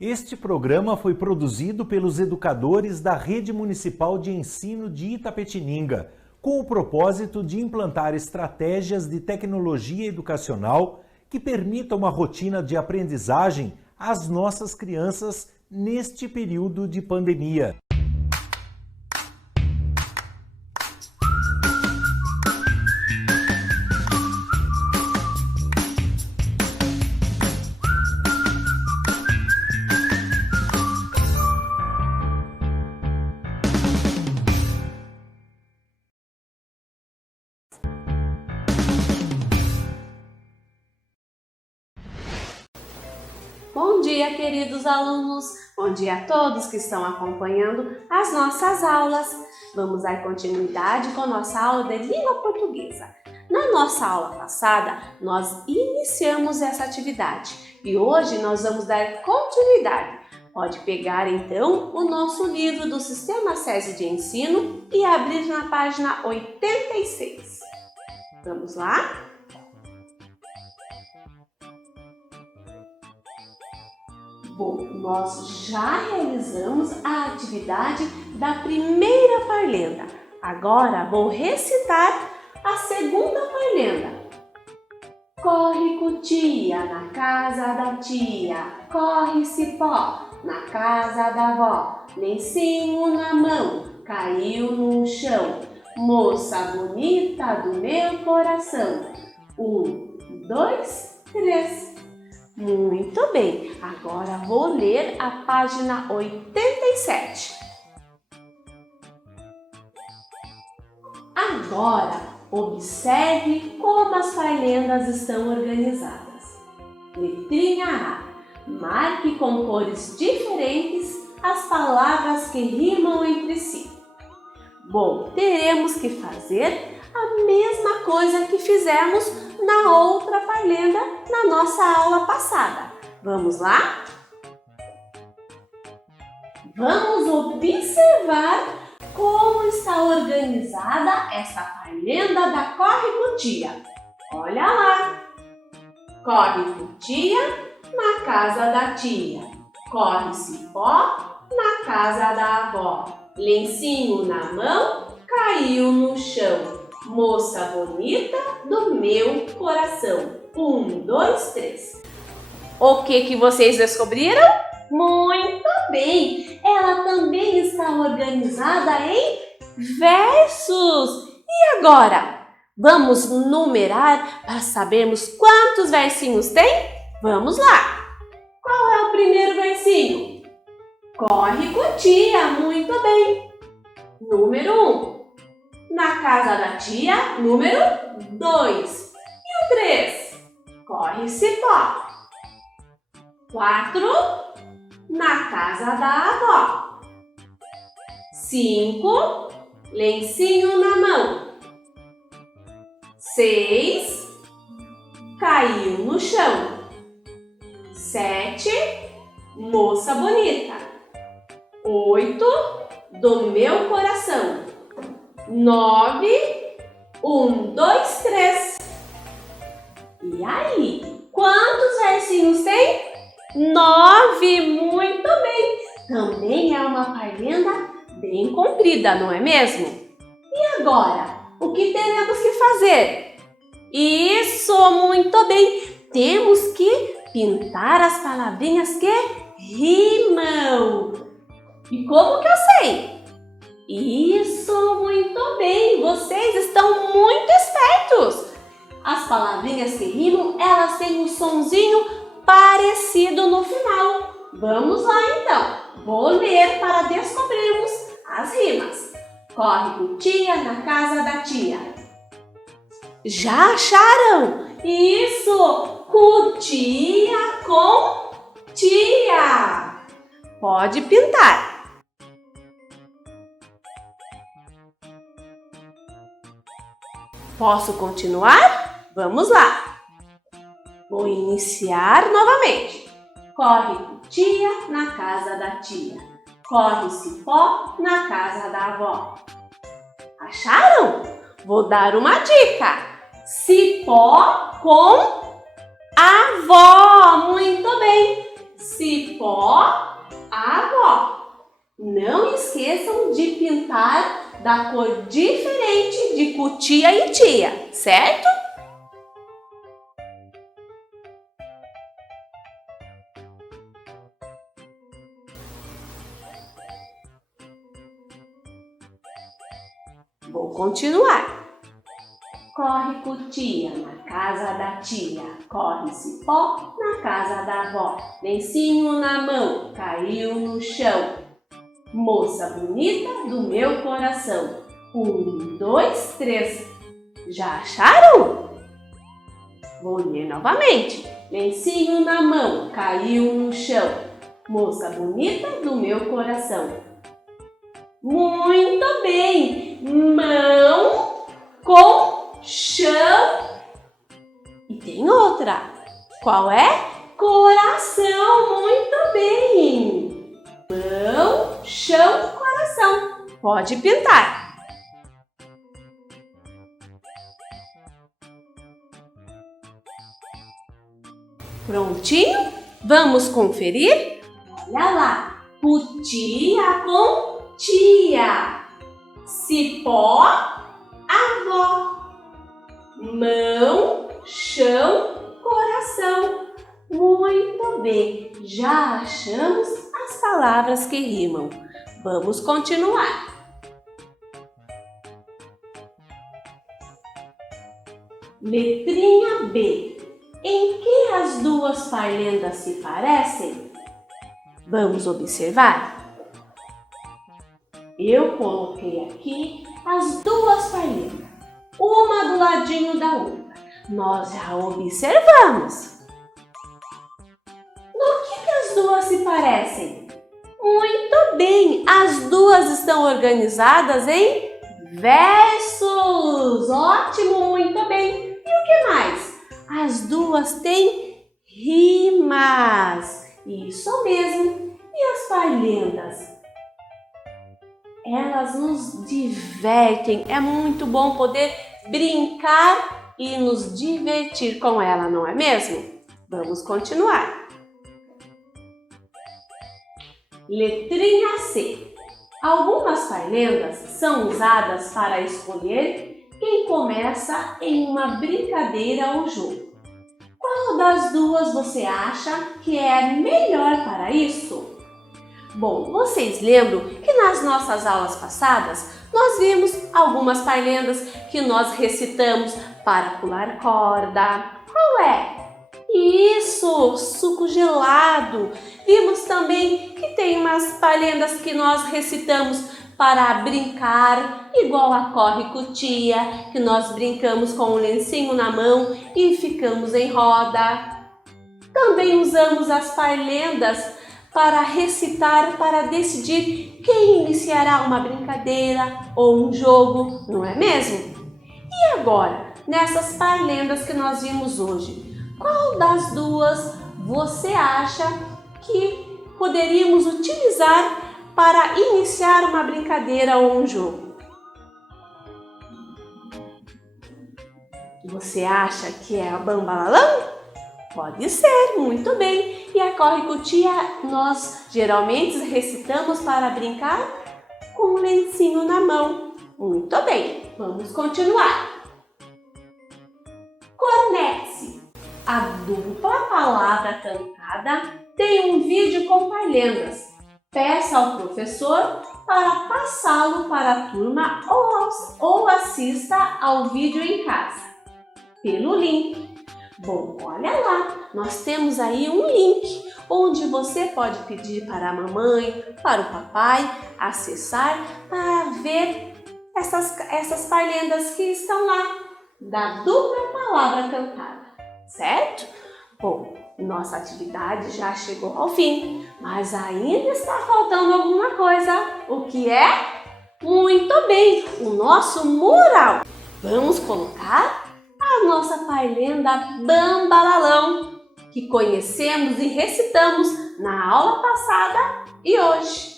Este programa foi produzido pelos educadores da Rede Municipal de Ensino de Itapetininga, com o propósito de implantar estratégias de tecnologia educacional que permitam uma rotina de aprendizagem às nossas crianças neste período de pandemia. Bom dia, queridos alunos! Bom dia a todos que estão acompanhando as nossas aulas. Vamos dar continuidade com a nossa aula de língua portuguesa. Na nossa aula passada, nós iniciamos essa atividade e hoje nós vamos dar continuidade. Pode pegar então o nosso livro do Sistema SESI de Ensino e abrir na página 86. Vamos lá? Bom, nós já realizamos a atividade da primeira parlenda. Agora vou recitar a segunda parlenda. Corre cutia na casa da tia, corre cipó na casa da avó, lencinho na mão, caiu no chão, moça bonita do meu coração. 1, 2, 3. Muito bem, agora vou ler a página 87. Agora, observe como as parlendas estão organizadas. Letrinha A. Marque com cores diferentes as palavras que rimam entre si. Bom, teremos que fazer a mesma coisa que fizemos na outra parlenda na nossa aula passada. Vamos lá? Vamos observar como está organizada essa parlenda da Corre Cutia. Olha lá! Corre cutia na casa da tia, corre cipó na casa da avó, lencinho na mão, caiu no chão. Moça bonita do meu coração. 1, 2, 3. O que vocês descobriram? Muito bem! Ela também está organizada em versos. E agora? Vamos numerar para sabermos quantos versinhos tem? Vamos lá! Qual é o primeiro versinho? Corre cutia, muito bem! Número 1. Na casa da tia, número 2. E o 3? Corre cipó. 4. Na casa da avó. 5. Lencinho na mão. 6. Caiu no chão. 7. Moça bonita. 8. Do meu coração. 9. 1, 2, 3. E aí? Quantos versinhos tem? 9. Muito bem. Também é uma parlenda bem comprida, não é mesmo? E agora? O que teremos que fazer? Isso, muito bem. Temos que pintar as palavrinhas que rimam. E como que eu sei? Isso, muito bem! Vocês estão muito espertos! As palavrinhas que rimam, elas têm um sonzinho parecido no final. Vamos lá então! Vou ler para descobrirmos as rimas. Corre cutia na casa da tia. Já acharam? Isso! Cutia com tia! Pode pintar! Posso continuar? Vamos lá! Vou iniciar novamente. Corre cutia na casa da tia. Corre cipó na casa da avó. Acharam? Vou dar uma dica. Cipó com avó. Muito bem. cipó, avó. Não esqueçam de pintar da cor diferente de cutia e tia, certo? Vou continuar. Corre cutia na casa da tia, corre cipó na casa da avó. Lencinho na mão, caiu no chão. Moça bonita do meu coração. 1, 2, 3. Já acharam? Vou ler novamente. Lencinho na mão, caiu no chão. Moça bonita do meu coração. Muito bem! Mão com chão. E tem outra. Qual é? Coração. Muito bem! Mão, chão, coração. Pode pintar. Prontinho? Vamos conferir? Olha lá. Cutia com tia. Cipó, avó. Mão, chão, coração. Muito bem. Já achamos as palavras que rimam. Vamos continuar. Letrinha B. Em que as duas parlendas se parecem? Vamos observar? Eu coloquei aqui as duas parlendas, uma do ladinho da outra. Nós já observamos. No que as duas se parecem? Muito bem, as duas estão organizadas em versos. Ótimo, muito bem. E o que mais? As duas têm rimas. Isso mesmo. E as parlendas? Elas nos divertem. É muito bom poder brincar e nos divertir com ela, não é mesmo? Vamos continuar. Letrinha C. Algumas parlendas são usadas para escolher quem começa em uma brincadeira ou jogo. Qual das duas você acha que é melhor para isso? Bom, vocês lembram que nas nossas aulas passadas nós vimos algumas parlendas que nós recitamos para pular corda. Qual é? Isso, suco gelado. Vimos também que tem umas parlendas que nós recitamos para brincar, igual a corre cutia, que nós brincamos com o lencinho na mão e ficamos em roda. Também usamos as parlendas para recitar, para decidir quem iniciará uma brincadeira ou um jogo, não é mesmo? E agora, nessas parlendas que nós vimos hoje, qual das duas você acha que poderíamos utilizar para iniciar uma brincadeira ou um jogo? Você acha que é a Bambalalão? Pode ser, muito bem. E a corre cutia nós geralmente recitamos para brincar com um lencinho na mão. Muito bem, vamos continuar. Conecte-se. A dupla palavra cantada tem um vídeo com parlendas. Peça ao professor para passá-lo para a turma ou assista ao vídeo em casa, pelo link. Bom, olha lá, nós temos aí um link onde você pode pedir para a mamãe, para o papai acessar para ver essas parlendas que estão lá, da dupla palavra cantada, certo? Bom, nossa atividade já chegou ao fim, mas ainda está faltando alguma coisa. O que é? Muito bem, o nosso mural. Vamos colocar a nossa parlenda Bambalalão, que conhecemos e recitamos na aula passada e hoje.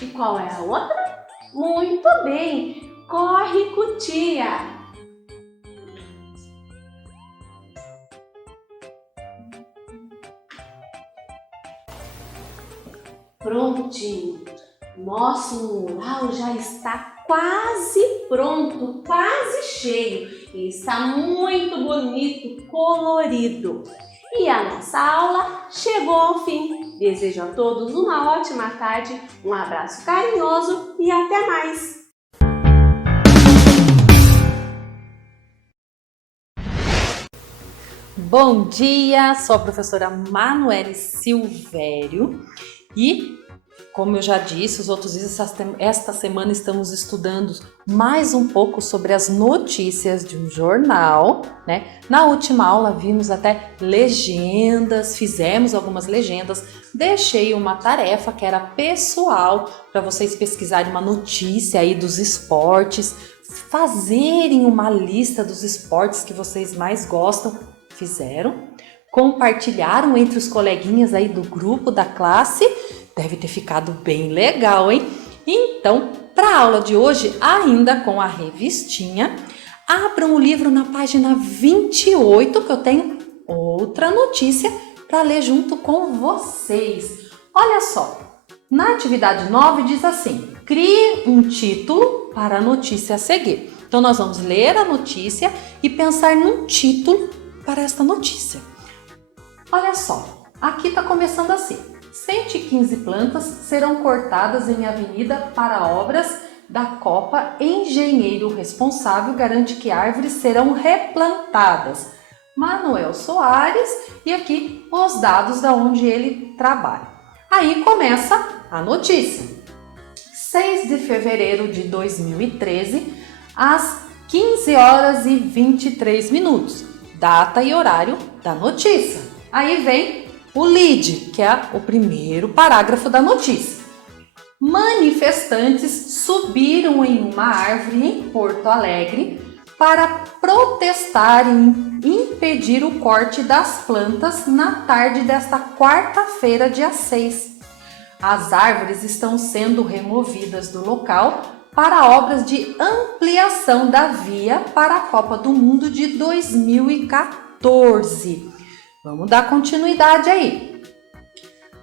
E qual é a outra? Muito bem! Corre cutia! Prontinho! Nosso mural já está quase pronto, quase cheio. E está muito bonito, colorido. E a nossa aula chegou ao fim. Desejo a todos uma ótima tarde, um abraço carinhoso e até mais! Bom dia, sou a professora Manuele Silvério e, como eu já disse, os outros dias, esta semana estamos estudando mais um pouco sobre as notícias de um jornal, né? Na última aula vimos até legendas, fizemos algumas legendas, deixei uma tarefa que era pessoal para vocês pesquisarem uma notícia aí dos esportes, fazerem uma lista dos esportes que vocês mais gostam. Fizeram, compartilharam entre os coleguinhas aí do grupo da classe, deve ter ficado bem legal, hein? Então, para a aula de hoje, ainda com a revistinha, abram o livro na página 28, que eu tenho outra notícia para ler junto com vocês. Olha só, na atividade 9 diz assim: crie um título para a notícia a seguir. Então, nós vamos ler a notícia e pensar num título para esta notícia. Olha só, aqui está começando assim: 115 plantas serão cortadas em avenida para obras da Copa. Engenheiro responsável garante que árvores serão replantadas. Manuel Soares, e aqui os dados da onde ele trabalha. Aí começa a notícia. 6 de fevereiro de 2013, às 15 horas e 23 minutos. Data e horário da notícia. Aí vem o lead, que é o primeiro parágrafo da notícia. Manifestantes subiram em uma árvore em Porto Alegre para protestar e impedir o corte das plantas na tarde desta quarta-feira, dia 6. As árvores estão sendo removidas do local para obras de ampliação da via para a Copa do Mundo de 2014. Vamos dar continuidade aí.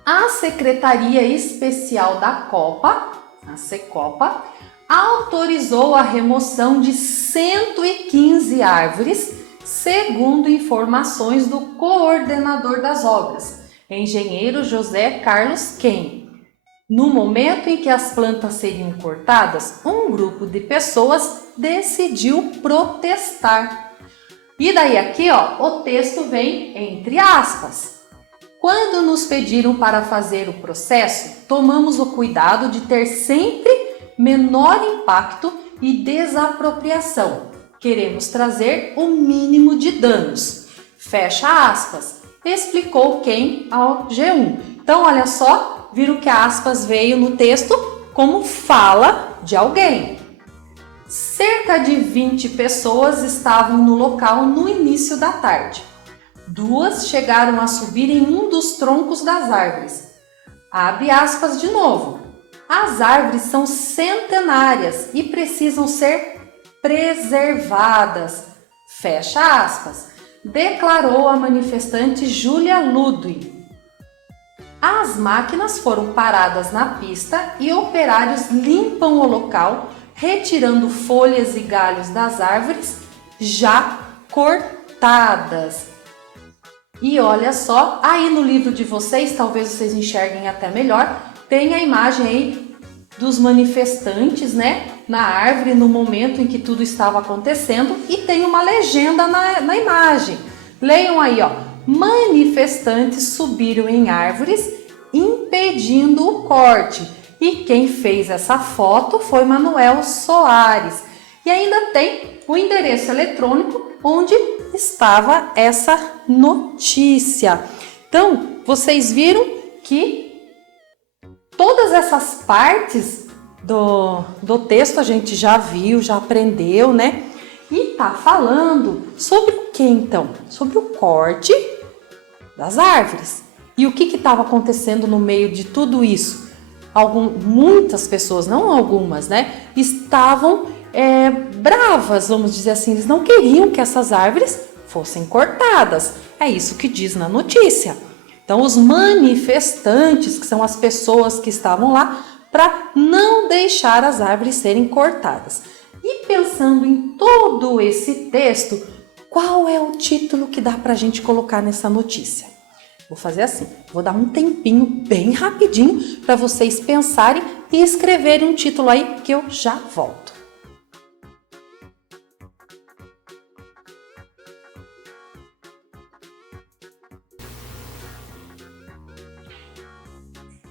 A Secretaria Especial da Copa, a Secopa, autorizou a remoção de 115 árvores, segundo informações do coordenador das obras, engenheiro José Carlos Ken. No momento em que as plantas seriam cortadas, um grupo de pessoas decidiu protestar. E daí aqui, ó, o texto vem entre aspas. Quando nos pediram para fazer o processo, tomamos o cuidado de ter sempre menor impacto e desapropriação. Queremos trazer o mínimo de danos. Fecha aspas. Explicou quem ao G1. Então, olha só. Viram que a aspas veio no texto como fala de alguém. Cerca de 20 pessoas estavam no local no início da tarde. 2 chegaram a subir em um dos troncos das árvores. Abre aspas de novo. As árvores são centenárias e precisam ser preservadas. Fecha aspas. Declarou a manifestante Júlia Ludwig. As máquinas foram paradas na pista e operários limpam o local, retirando folhas e galhos das árvores já cortadas. E olha só, aí no livro de vocês, talvez vocês enxerguem até melhor, tem a imagem aí dos manifestantes, né, na árvore no momento em que tudo estava acontecendo e tem uma legenda na imagem. Leiam aí, ó. Manifestantes subiram em árvores impedindo o corte. E quem fez essa foto foi Manuel Soares. E ainda tem o endereço eletrônico onde estava essa notícia. Então, vocês viram que todas essas partes do texto a gente já viu, já aprendeu, né? E tá falando sobre o que então? Sobre o corte das árvores. E o que estava acontecendo no meio de tudo isso? Muitas pessoas, não algumas, né? Estavam bravas, vamos dizer assim. Eles não queriam que essas árvores fossem cortadas. É isso que diz na notícia. Então, os manifestantes, que são as pessoas que estavam lá, para não deixar as árvores serem cortadas. E pensando em todo esse texto, qual é o título que dá para a gente colocar nessa notícia? Vou fazer assim, vou dar um tempinho bem rapidinho para vocês pensarem e escreverem um título aí que eu já volto.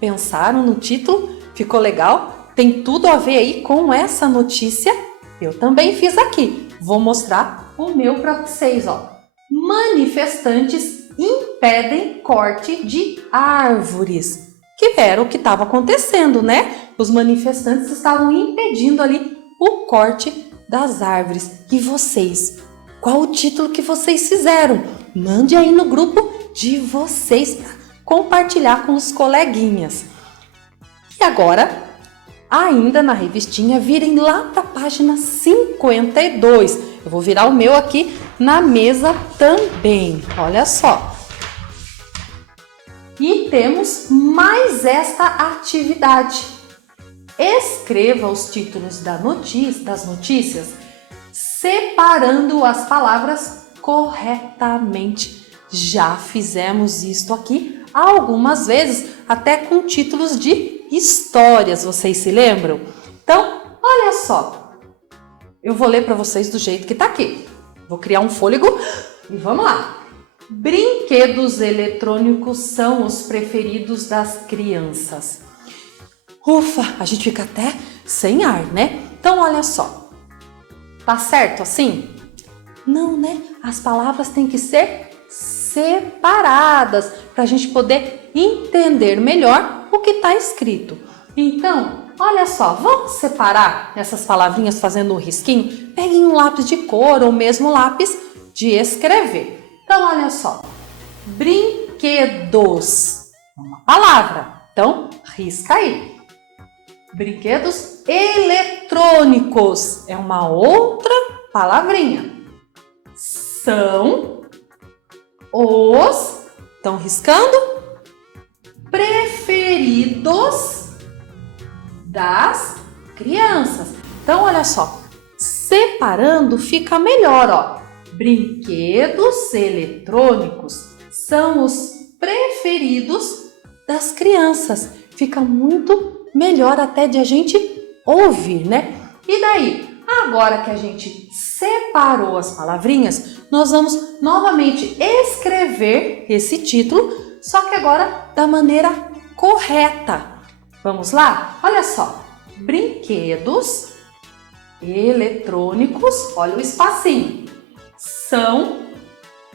Pensaram no título? Ficou legal? Tem tudo a ver aí com essa notícia? Eu também fiz aqui. Vou mostrar o meu para vocês, ó. Manifestantes impedem corte de árvores. Que era o que estava acontecendo, né? Os manifestantes estavam impedindo ali o corte das árvores. E vocês? Qual o título que vocês fizeram? Mande aí no grupo de vocês compartilhar com os coleguinhas. E agora, ainda na revistinha, virem lá para a página 52. Eu vou virar o meu aqui na mesa também. Olha só. E temos mais esta atividade. Escreva os títulos das notícias, separando as palavras corretamente. Já fizemos isto aqui algumas vezes, até com títulos de histórias, vocês se lembram? Então, olha só, eu vou ler para vocês do jeito que está aqui. Vou criar um fôlego e vamos lá. Brinquedos eletrônicos são os preferidos das crianças. Ufa, a gente fica até sem ar, né? Então, olha só, tá certo assim? Não, né? As palavras têm que ser separadas para a gente poder entender melhor o que está escrito. Então, olha só, vamos separar essas palavrinhas fazendo um risquinho? Peguem um lápis de cor ou mesmo lápis de escrever. Então, olha só, brinquedos, uma palavra, então risca aí. Brinquedos eletrônicos é uma outra palavrinha. São os, estão riscando, preferidos das crianças. Então, olha só, separando fica melhor, ó. Brinquedos eletrônicos são os preferidos das crianças. Fica muito melhor até de a gente ouvir, né? E daí? Agora que a gente separou as palavrinhas, nós vamos novamente escrever esse título, só que agora da maneira correta. Vamos lá? Olha só. Brinquedos eletrônicos, olha o espacinho, são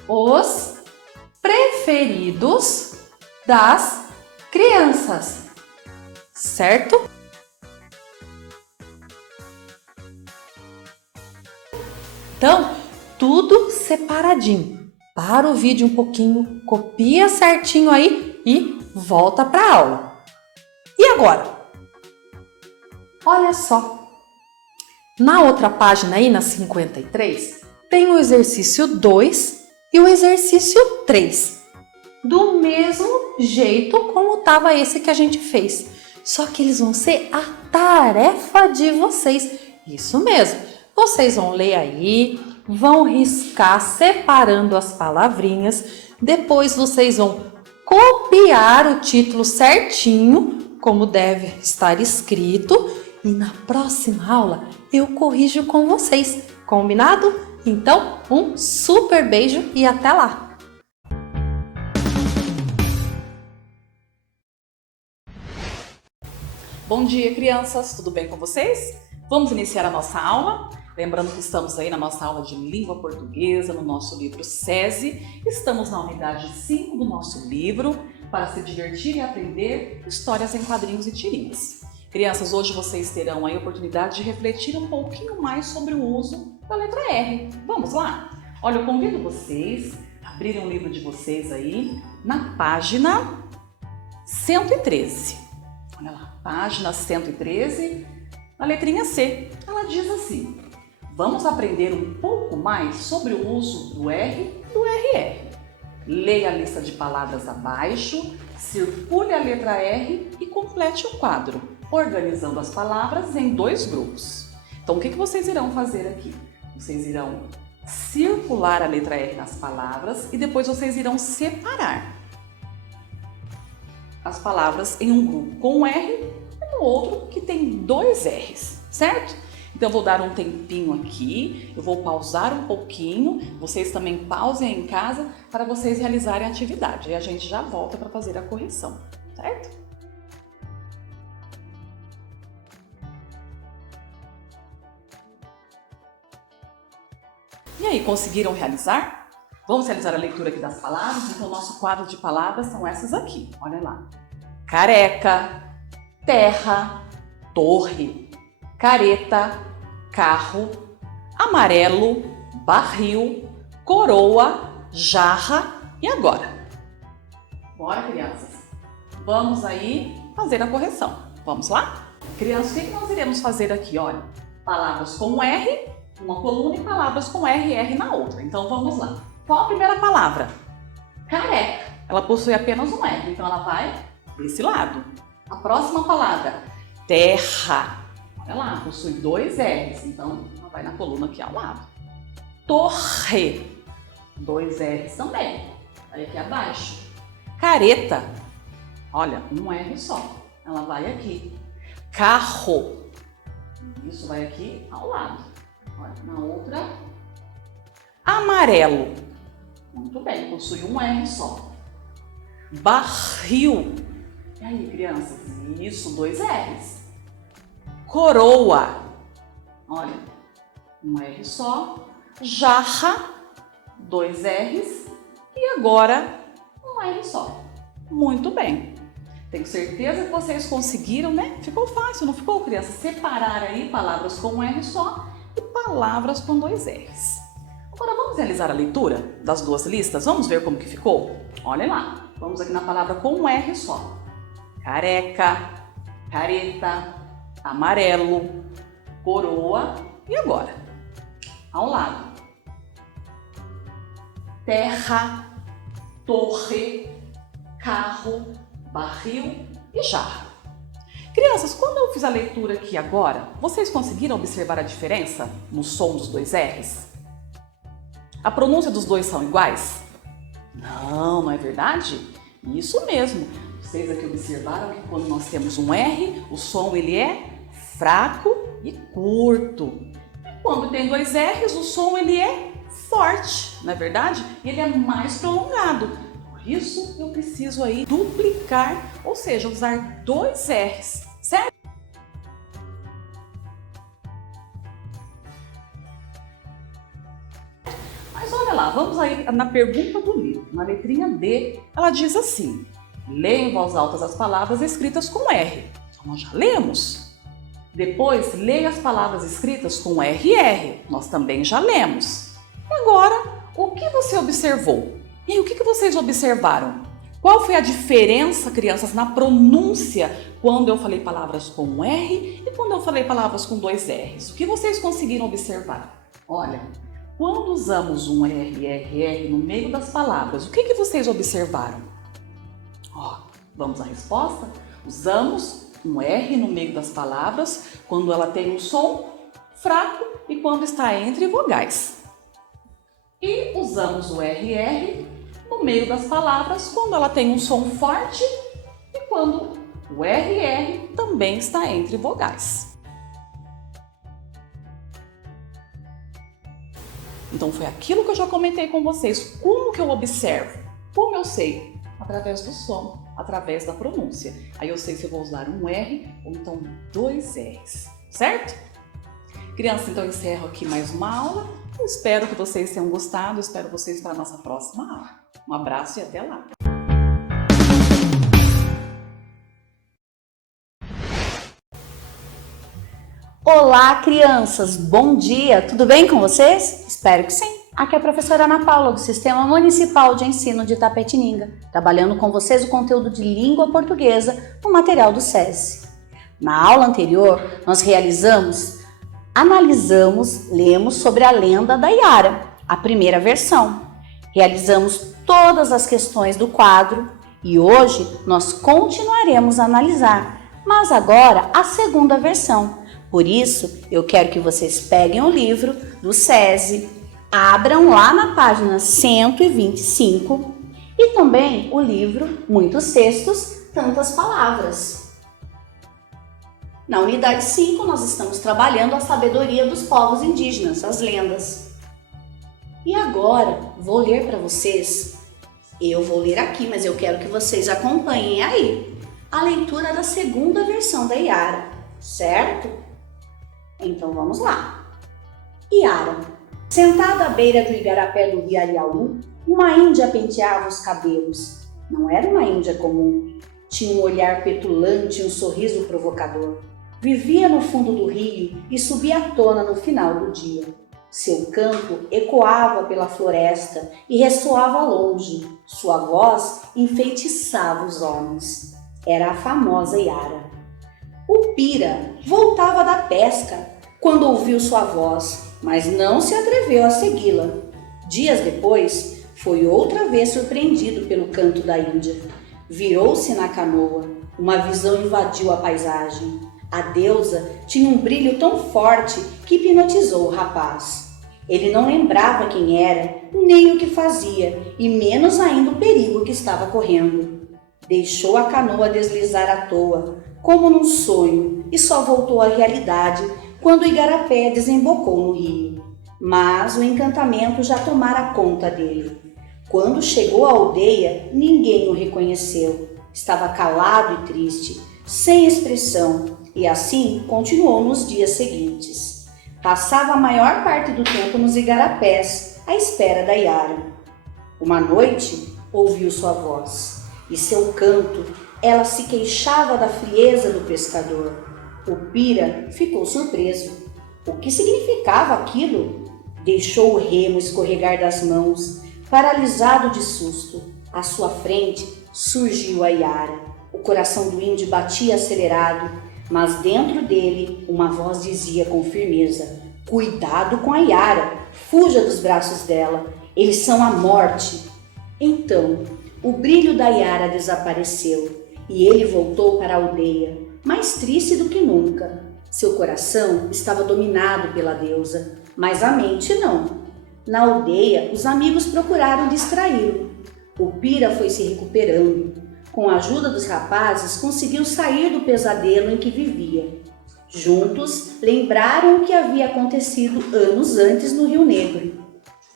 os preferidos das crianças, certo? Então, tudo separadinho. Para o vídeo um pouquinho, copia certinho aí e volta para a aula. E agora? Olha só. Na outra página aí, na 53, tem o exercício 2 e o exercício 3. Do mesmo jeito como estava esse que a gente fez. Só que eles vão ser a tarefa de vocês. Isso mesmo. Vocês vão ler aí, vão riscar separando as palavrinhas. Depois vocês vão copiar o título certinho, como deve estar escrito. E na próxima aula eu corrijo com vocês. Combinado? Então, um super beijo e até lá! Bom dia, crianças! Tudo bem com vocês? Vamos iniciar a nossa aula. Lembrando que estamos aí na nossa aula de língua portuguesa, no nosso livro SESI. Estamos na unidade 5 do nosso livro, para se divertir e aprender histórias em quadrinhos e tirinhas. Crianças, hoje vocês terão aí a oportunidade de refletir um pouquinho mais sobre o uso da letra R. Vamos lá? Olha, eu convido vocês a abrirem o livro de vocês aí na página 113. Olha lá, página 113, a letrinha C. Ela diz assim: vamos aprender um pouco mais sobre o uso do R e do RR. Leia a lista de palavras abaixo, circule a letra R e complete o quadro, organizando as palavras em 2 grupos. Então, o que vocês irão fazer aqui? Vocês irão circular a letra R nas palavras e depois vocês irão separar as palavras em um grupo com R e no outro que tem 2 R's, certo? Então, eu vou dar um tempinho aqui, eu vou pausar um pouquinho, vocês também pausem em casa para vocês realizarem a atividade. E a gente já volta para fazer a correção, certo? E aí, conseguiram realizar? Vamos realizar a leitura aqui das palavras? Então, o nosso quadro de palavras são essas aqui, olha lá. Careca, terra, torre, careta, carro, amarelo, barril, coroa, jarra e agora? Bora, crianças? Vamos aí fazer a correção. Vamos lá? Crianças, o que nós iremos fazer aqui? Olha, palavras com R, uma coluna, e palavras com R e R na outra. Então, vamos lá. Qual a primeira palavra? Careca. Ela possui apenas um R, então ela vai desse lado. A próxima palavra, terra. Olha lá, possui 2 R's, então ela vai na coluna aqui ao lado. Torre, 2 R's também, vai aqui abaixo. Careta, olha, um R só, ela vai aqui. Carro, isso vai aqui ao lado. Olha, na outra. Amarelo, muito bem, possui um R só. Barril, e aí, crianças? Isso, 2 R's. Coroa, olha, um R só. Jarra, 2 R's. E agora, um R só. Muito bem. Tenho certeza que vocês conseguiram, né? Ficou fácil, não ficou, crianças? Separar aí palavras com um R só e palavras com 2 R's. Agora, vamos realizar a leitura das 2 listas? Vamos ver como que ficou? Olha lá. Vamos aqui na palavra com um R só. Careca, careta, amarelo, coroa e agora? Ao lado. Terra, torre, carro, barril e jarra. Crianças, quando eu fiz a leitura aqui agora, vocês conseguiram observar a diferença no som dos 2 R's? A pronúncia dos 2 são iguais? Não é verdade? Isso mesmo. Vocês aqui observaram que quando nós temos um R, o som ele é fraco e curto. E quando tem 2 R's, o som ele é forte, não é verdade? E ele é mais prolongado. Por isso eu preciso aí duplicar, ou seja, usar 2 R's, certo? Mas olha lá, vamos aí na pergunta do livro, na letrinha D, ela diz assim: leia em voz alta as palavras escritas com R. Então, nós já lemos. Depois, leia as palavras escritas com R e R. Nós também já lemos. E agora, o que você observou? E aí, o que vocês observaram? Qual foi a diferença, crianças, na pronúncia quando eu falei palavras com R e quando eu falei palavras com 2 R's? O que vocês conseguiram observar? Olha, quando usamos um R, R, R no meio das palavras, o que vocês observaram? Vamos à resposta? Usamos um R no meio das palavras quando ela tem um som fraco e quando está entre vogais. E usamos o RR no meio das palavras quando ela tem um som forte e quando o RR também está entre vogais. Então foi aquilo que eu já comentei com vocês. Como que eu observo? Como eu sei? Através do som, através da pronúncia. Aí eu sei se eu vou usar um R ou então 2 R's, certo? Crianças, então eu encerro aqui mais uma aula. Eu espero que vocês tenham gostado, espero vocês para a nossa próxima aula. Um abraço e até lá! Olá, crianças! Bom dia! Tudo bem com vocês? Espero que sim! Aqui é a professora Ana Paula, do Sistema Municipal de Ensino de Itapetininga, trabalhando com vocês o conteúdo de língua portuguesa no material do SESI. Na aula anterior, nós analisamos, lemos sobre a lenda da Yara, a primeira versão. Realizamos todas as questões do quadro e hoje nós continuaremos a analisar, mas agora a segunda versão. Por isso, eu quero que vocês peguem o livro do SESI, abram lá na página 125 e também o livro Muitos Textos, Tantas Palavras. Na unidade 5, nós estamos trabalhando a sabedoria dos povos indígenas, as lendas. E agora, vou ler para vocês, eu vou ler aqui, mas eu quero que vocês acompanhem aí, a leitura da segunda versão da Iara, certo? Então vamos lá. Iara. Sentada à beira do igarapé do rio Ariaú, uma índia penteava os cabelos. Não era uma índia comum. Tinha um olhar petulante e um sorriso provocador. Vivia no fundo do rio e subia à tona no final do dia. Seu canto ecoava pela floresta e ressoava longe. Sua voz enfeitiçava os homens. Era a famosa Iara. O Pira voltava da pesca quando ouviu sua voz, mas não se atreveu a segui-la. Dias depois, foi outra vez surpreendido pelo canto da Índia. Virou-se na canoa. Uma visão invadiu a paisagem. A deusa tinha um brilho tão forte que hipnotizou o rapaz. Ele não lembrava quem era, nem o que fazia, e menos ainda o perigo que estava correndo. Deixou a canoa deslizar à toa, como num sonho, e só voltou à realidade quando o igarapé desembocou no rio. Mas o encantamento já tomara conta dele. Quando chegou à aldeia, ninguém o reconheceu. Estava calado e triste, sem expressão, e assim continuou nos dias seguintes. Passava a maior parte do tempo nos igarapés, à espera da Iara. Uma noite, ouviu sua voz, e seu canto, ela se queixava da frieza do pescador. O Pira ficou surpreso. O que significava aquilo? Deixou o remo escorregar das mãos, paralisado de susto. À sua frente surgiu a Iara. O coração do índio batia acelerado, mas dentro dele uma voz dizia com firmeza: cuidado com a Iara, fuja dos braços dela, eles são a morte. Então, o brilho da Iara desapareceu e ele voltou para a aldeia, mais triste do que nunca. Seu coração estava dominado pela deusa, mas a mente não. Na aldeia, os amigos procuraram distraí-lo. O Pira foi se recuperando. Com a ajuda dos rapazes, conseguiu sair do pesadelo em que vivia. Juntos, lembraram o que havia acontecido anos antes no Rio Negro.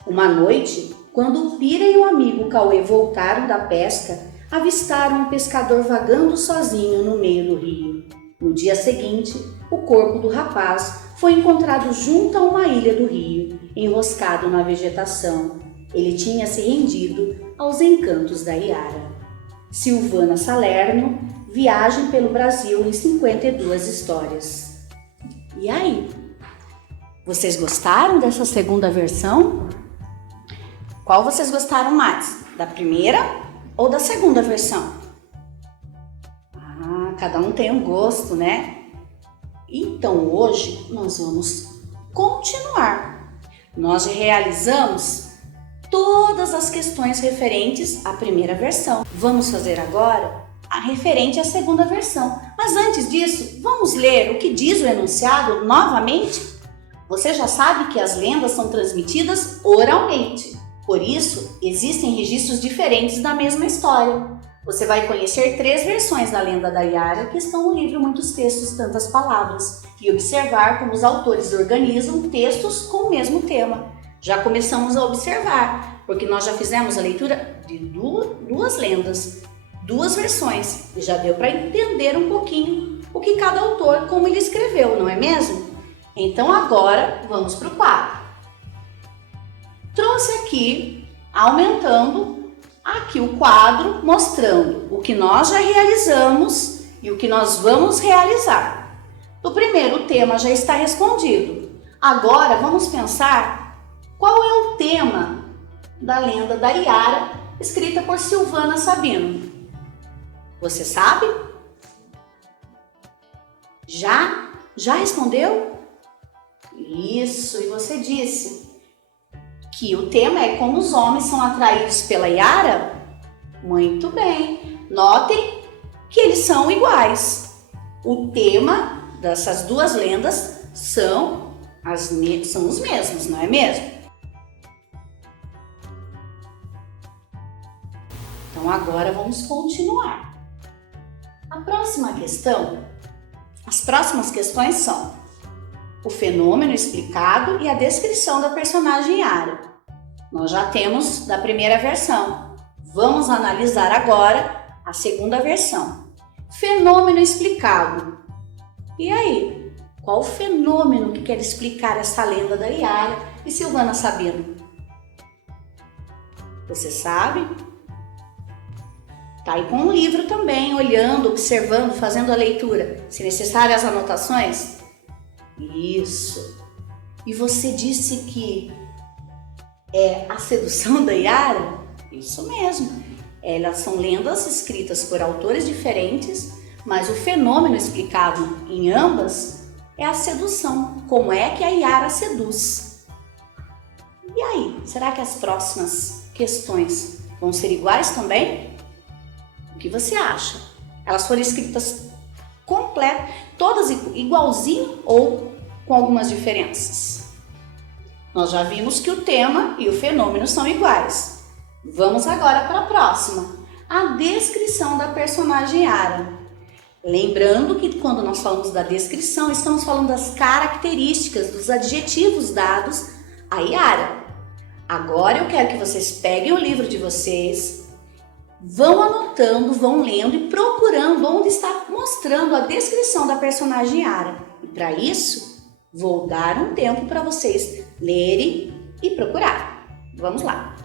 Uma noite, quando o Pira e o amigo Cauê voltaram da pesca, avistaram um pescador vagando sozinho no meio do rio. No dia seguinte, o corpo do rapaz foi encontrado junto a uma ilha do rio, enroscado na vegetação. Ele tinha se rendido aos encantos da Iara. Silvana Salerno, Viagem pelo Brasil em 52 histórias. E aí? Vocês gostaram dessa segunda versão? Qual vocês gostaram mais? Da primeira ou da segunda versão? Cada um tem um gosto, né? Então hoje nós vamos continuar. Nós realizamos todas as questões referentes à primeira versão. Vamos fazer agora a referente à segunda versão. Mas antes disso, vamos ler o que diz o enunciado novamente? Você já sabe que as lendas são transmitidas oralmente. Por isso, existem registros diferentes da mesma história. Você vai conhecer 3 versões da lenda da Iara que estão no livro Muitos Textos, Tantas Palavras e observar como os autores organizam textos com o mesmo tema. Já começamos a observar, porque nós já fizemos a leitura de duas lendas, 2 versões, e já deu para entender um pouquinho o que cada autor, como ele escreveu, não é mesmo? Então agora vamos para o quadro. Trouxe aqui, aumentando aqui o quadro, mostrando o que nós já realizamos e o que nós vamos realizar. O primeiro tema já está respondido. Agora vamos pensar qual é o tema da lenda da Iara, escrita por Silvana Sabino. Você sabe? Já respondeu? Isso, e você disse Que o tema é como os homens são atraídos pela Yara? Muito bem. Notem que eles são iguais. O tema dessas duas lendas são os mesmos, não é mesmo? Então agora vamos continuar. A próxima questão, as próximas questões são o fenômeno explicado e a descrição da personagem Yara. Nós já temos da primeira versão. Vamos analisar agora a segunda versão. Fenômeno explicado. E aí? Qual o fenômeno que quer explicar essa lenda da Yara e Silvana Sabino? Você sabe? Tá aí com um livro também, olhando, observando, fazendo a leitura. Se necessário, as anotações? Isso. E você disse que é a sedução da Yara? Isso mesmo. Elas são lendas escritas por autores diferentes, mas o fenômeno explicado em ambas é a sedução. Como é que a Yara seduz? E aí, será que as próximas questões vão ser iguais também? O que você acha? Elas foram escritas completas, todas igualzinho ou com algumas diferenças? Nós já vimos que o tema e o fenômeno são iguais. Vamos agora para a próxima. A descrição da personagem Yara. Lembrando que quando nós falamos da descrição, estamos falando das características, dos adjetivos dados a Yara. Agora eu quero que vocês peguem o livro de vocês, vão anotando, vão lendo e procurando onde está mostrando a descrição da personagem Yara. E para isso, vou dar um tempo para vocês lerem e procurar. Vamos lá.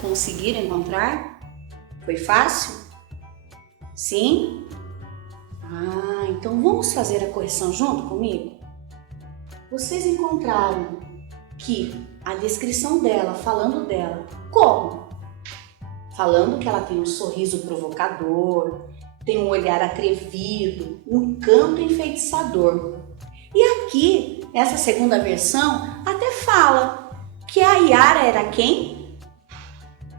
Conseguiram encontrar? Foi fácil? Sim? Então vamos fazer a correção junto comigo? Vocês encontraram que a descrição dela, falando dela, como? Falando que ela tem um sorriso provocador, tem um olhar atrevido, um canto enfeitiçador. E aqui, nessa segunda versão, até fala que a Yara era quem?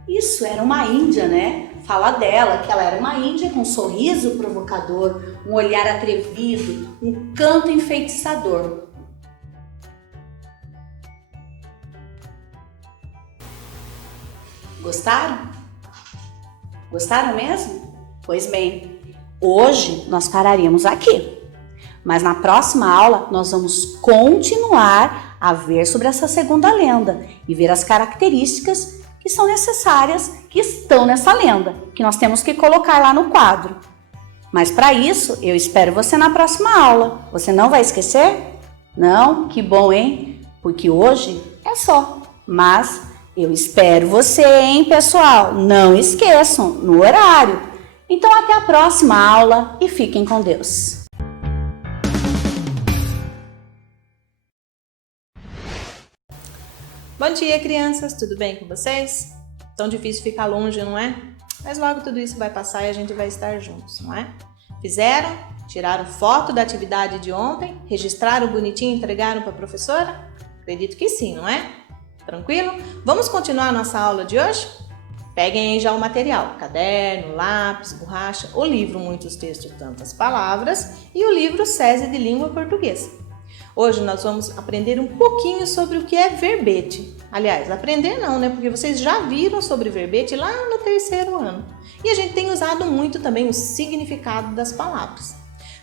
Isso, era uma índia, né? Fala dela que ela era uma índia com um sorriso provocador, um olhar atrevido, um canto enfeitiçador. Gostaram? Gostaram mesmo? Pois bem, hoje nós pararemos aqui. Mas na próxima aula nós vamos continuar a ver sobre essa segunda lenda e ver as características que são necessárias, que estão nessa lenda, que nós temos que colocar lá no quadro. Mas para isso, eu espero você na próxima aula. Você não vai esquecer? Não? Que bom, hein? Porque hoje é só. Mas eu espero você, hein, pessoal? Não esqueçam, no horário. Então, até a próxima aula e fiquem com Deus. Bom dia, crianças! Tudo bem com vocês? Tão difícil ficar longe, não é? Mas logo tudo isso vai passar e a gente vai estar juntos, não é? Fizeram? Tiraram foto da atividade de ontem? Registraram bonitinho e entregaram para a professora? Acredito que sim, não é? Tranquilo? Vamos continuar a nossa aula de hoje? Peguem aí já o material, caderno, lápis, borracha, o livro Muitos Textos, Tantas Palavras e o livro SESI de Língua Portuguesa. Hoje nós vamos aprender um pouquinho sobre o que é verbete. Aliás, aprender não, né? Porque vocês já viram sobre verbete lá no terceiro ano. E a gente tem usado muito também o significado das palavras.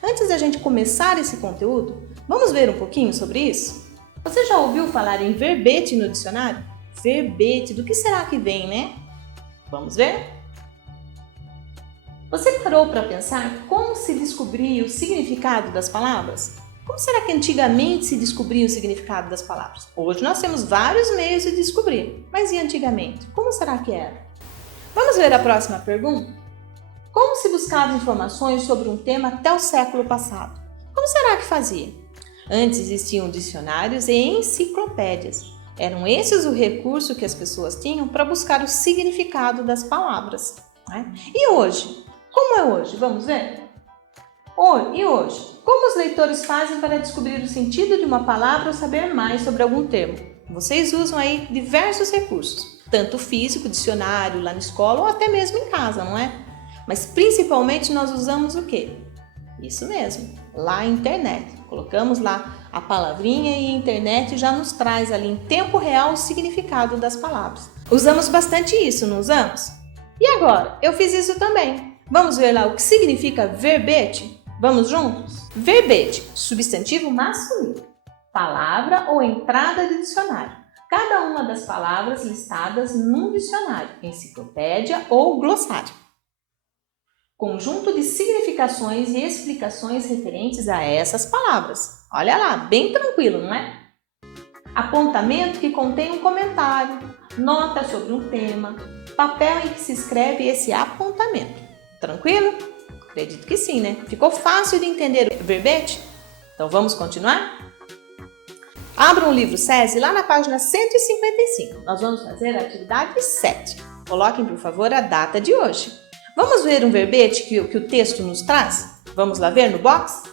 Antes da gente começar esse conteúdo, vamos ver um pouquinho sobre isso? Você já ouviu falar em verbete no dicionário? Verbete, do que será que vem, né? Vamos ver? Você parou para pensar como se descobria o significado das palavras? Como será que antigamente se descobria o significado das palavras? Hoje nós temos vários meios de descobrir, mas e antigamente? Como será que era? Vamos ver a próxima pergunta? Como se buscava informações sobre um tema até o século passado? Como será que fazia? Antes existiam dicionários e enciclopédias. Eram esses o recurso que as pessoas tinham para buscar o significado das palavras, né? E hoje? Como é hoje? Vamos ver? E hoje, como os leitores fazem para descobrir o sentido de uma palavra ou saber mais sobre algum termo? Vocês usam aí diversos recursos, tanto físico, dicionário, lá na escola ou até mesmo em casa, não é? Mas principalmente nós usamos o quê? Isso mesmo, lá a internet. Colocamos lá a palavrinha e a internet já nos traz ali em tempo real o significado das palavras. Usamos bastante isso, não usamos? E agora? Eu fiz isso também. Vamos ver lá o que significa verbete? Vamos juntos? Verbete, substantivo masculino, palavra ou entrada de dicionário. Cada uma das palavras listadas num dicionário, enciclopédia ou glossário. Conjunto de significações e explicações referentes a essas palavras. Olha lá, bem tranquilo, não é? Apontamento que contém um comentário, nota sobre um tema, papel em que se escreve esse apontamento. Tranquilo? Acredito que sim, né? Ficou fácil de entender o verbete? Então vamos continuar? Abra um livro SESI lá na página 155. Nós vamos fazer a atividade 7. Coloquem, por favor, a data de hoje. Vamos ver um verbete que o texto nos traz? Vamos lá ver no box?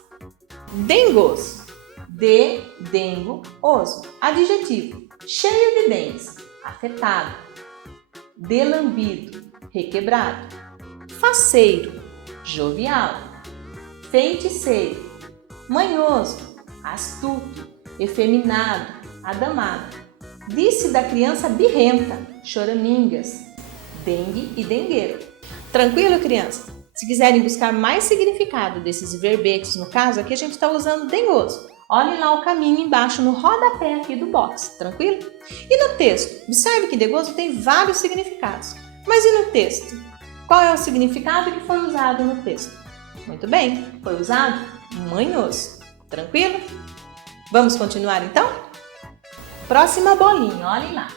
Dengoso. Dengo, oso. Adjetivo. Cheio de dentes. Afetado. Delambido. Requebrado. Faceiro. Jovial. Feiticeiro. Manhoso. Astuto. Efeminado. Adamado. Disse da criança birrenta. Choramingas. Dengue e dengueiro. Tranquilo, criança? Se quiserem buscar mais significado desses verbetes, no caso aqui a gente está usando dengoso. Olhem lá o caminho embaixo no rodapé aqui do box, tranquilo? E no texto? Observe que dengoso tem vários significados. Mas e no texto? Qual é o significado que foi usado no texto? Muito bem, foi usado manhoso. Tranquilo? Vamos continuar então? Próxima bolinha, olhem lá.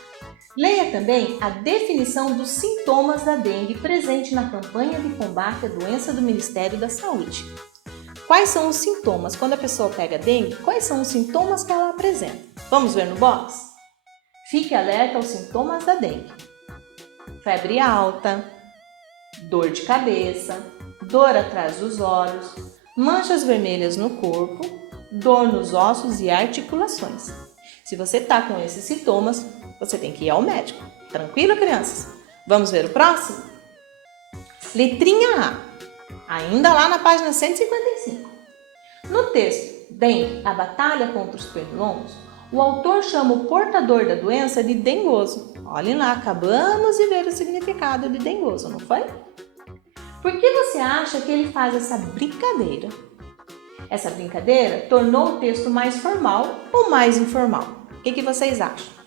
Leia também a definição dos sintomas da dengue presente na campanha de combate à doença do Ministério da Saúde. Quais são os sintomas? Quando a pessoa pega dengue, quais são os sintomas que ela apresenta? Vamos ver no box? Fique alerta aos sintomas da dengue. Febre alta, dor de cabeça, dor atrás dos olhos, manchas vermelhas no corpo, dor nos ossos e articulações. Se você está com esses sintomas, você tem que ir ao médico. Tranquilo, crianças? Vamos ver o próximo? Letrinha A. Ainda lá na página 155. No texto Dengue, a batalha contra os pernilongos, o autor chama o portador da doença de dengoso. Olhem lá, acabamos de ver o significado de dengoso, não foi? Por que você acha que ele faz essa brincadeira? Essa brincadeira tornou o texto mais formal ou mais informal? O que vocês acham?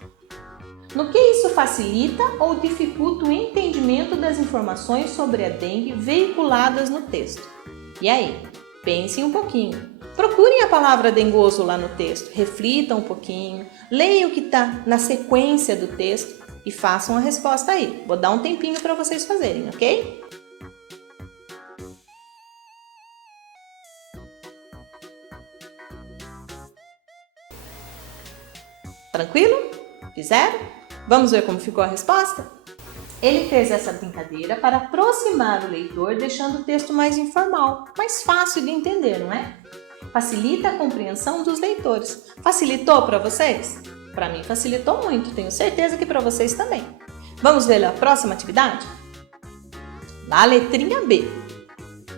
No que isso facilita ou dificulta o entendimento das informações sobre a dengue veiculadas no texto? E aí, pensem um pouquinho. Procurem a palavra dengoso lá no texto, reflitam um pouquinho, leiam o que está na sequência do texto e façam a resposta aí. Vou dar um tempinho para vocês fazerem, ok? Tranquilo? Fizeram? Vamos ver como ficou a resposta? Ele fez essa brincadeira para aproximar o leitor, deixando o texto mais informal, mais fácil de entender, não é? Facilita a compreensão dos leitores. Facilitou para vocês? Para mim facilitou muito, tenho certeza que para vocês também. Vamos ver a próxima atividade? Na letrinha B.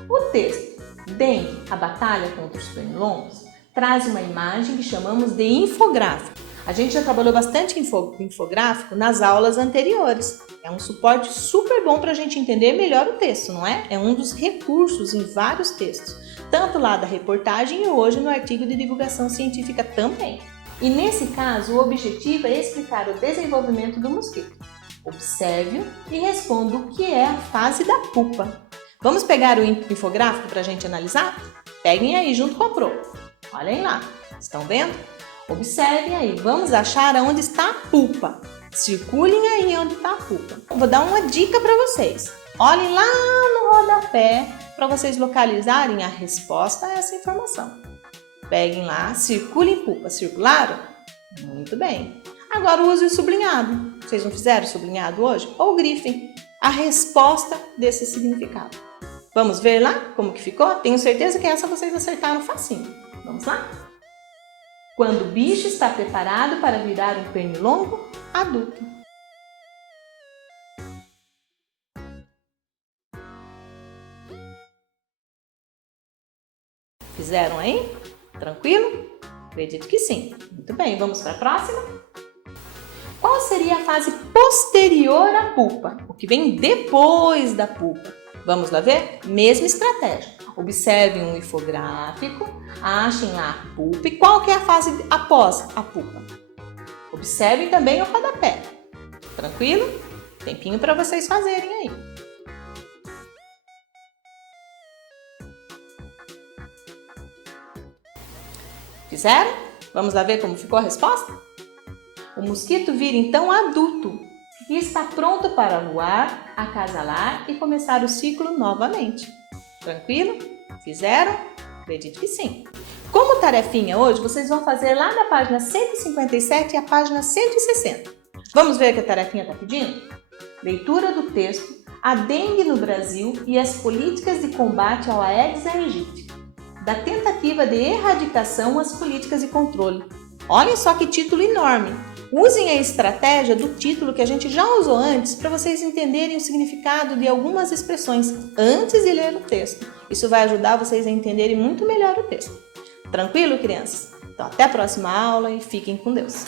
O texto Dengue, a batalha contra os pernilongos, traz uma imagem que chamamos de infográfico. A gente já trabalhou bastante infográfico nas aulas anteriores. É um suporte super bom para a gente entender melhor o texto, não é? É um dos recursos em vários textos, tanto lá da reportagem e hoje no artigo de divulgação científica também. E nesse caso, o objetivo é explicar o desenvolvimento do mosquito. Observe-o e responda o que é a fase da pupa. Vamos pegar o infográfico para a gente analisar? Peguem aí junto com a Pro. Olhem lá, estão vendo? Observem aí, vamos achar onde está a pupa. Circulem aí onde está a pupa. Vou dar uma dica para vocês. Olhem lá no rodapé para vocês localizarem a resposta a essa informação. Peguem lá, circulem pupa. Circularam? Muito bem. Agora use o sublinhado. Vocês não fizeram o sublinhado hoje? Ou grifem a resposta desse significado. Vamos ver lá como que ficou? Tenho certeza que essa vocês acertaram facinho. Vamos lá? Quando o bicho está preparado para virar um pernilongo adulto. Fizeram aí? Tranquilo? Acredito que sim. Muito bem, vamos para a próxima? Qual seria a fase posterior à pupa? O que vem depois da pupa? Vamos lá ver? Mesma estratégia. Observem um infográfico, achem lá a pupa e qual que é a fase após a pupa. Observem também o rodapé. Tranquilo? Tempinho para vocês fazerem aí. Fizeram? Vamos lá ver como ficou a resposta? O mosquito vira então adulto e está pronto para voar, acasalar e começar o ciclo novamente. Tranquilo? Fizeram? Acredito que sim. Como tarefinha hoje, vocês vão fazer lá da página 157 e a página 160. Vamos ver o que a tarefinha está pedindo? Leitura do texto, a dengue no Brasil e as políticas de combate ao Aedes aegypti. Da tentativa de erradicação às políticas de controle. Olhem só que título enorme! Usem a estratégia do título que a gente já usou antes para vocês entenderem o significado de algumas expressões antes de ler o texto. Isso vai ajudar vocês a entenderem muito melhor o texto. Tranquilo, crianças? Então até a próxima aula e fiquem com Deus!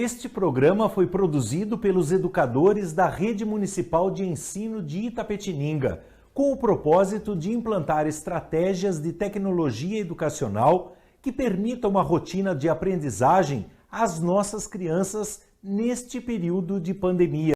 Este programa foi produzido pelos educadores da Rede Municipal de Ensino de Itapetininga, com o propósito de implantar estratégias de tecnologia educacional que permitam uma rotina de aprendizagem às nossas crianças neste período de pandemia.